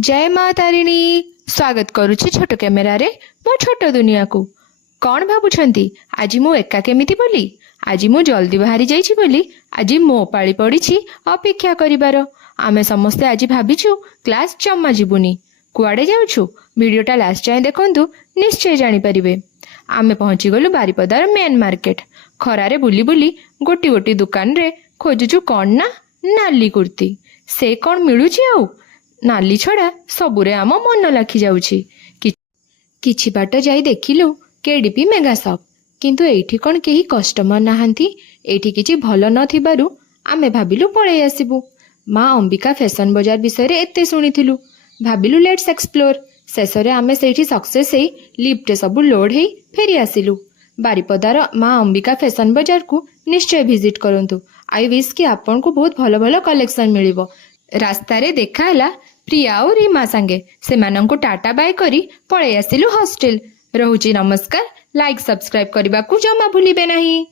जय माँ तारिणी स्वागत करुछि छोट कैमेरा रे मो छोट दुनिया को। कौन भाबुछंती आज मु एका केमिति बोली? आज मु जल्दी बाहरी जाइछि बोली आज मो पाଳି पड़िछि अपेक्षा करिबार। आमे समस्ते आज भाबिछु क्लास जम्मा जिबुनी। कुआडे जाउछु वीडियोटा लास्ट जाए देखंतु निश्चय जानि परिबे। आमे पहुंची गलु बारिपदार मेन मार्केट। खरारे बुली बुली गोटी गोटी दुकान रे खोजुछु कौन ना नाली कुर्ती। से कौन मिलुछि आउ? नाली छड़ा सबुरे आम मन लाखि जाउछि। किछि बाट जाई देखिलु केडीपी मेगा शॉप, किंतु एठी कोन केही कस्टमर नाहांती। एठी किछि भल नथिबारु आमे भाबिलु पळेई आसिबु। माँ अंबिका फैशन बाजार विषय रे एते सुनिथिलु, भाबिलु लेट्स एक्सप्लोर। शेषरे आमे सेठी सक्सेस हेई लिफ्ट सबु लोड हेई फेरी आसिलु। बारिपदार माँ अंबिका फैशन बाजार को निश्चय विजिट करंतु। आई विश कि आपन को बहुत भल भल कलेक्शन मिलिबो। रास्ता रे देखा हला प्रिया और रीमा सांगे सेमानंकु टाटा बाय करी पळेई आसिलु हॉस्टल। रहुची नमस्कार। लाइक सब्सक्राइब करबा को जमा भूलिबे नहीं।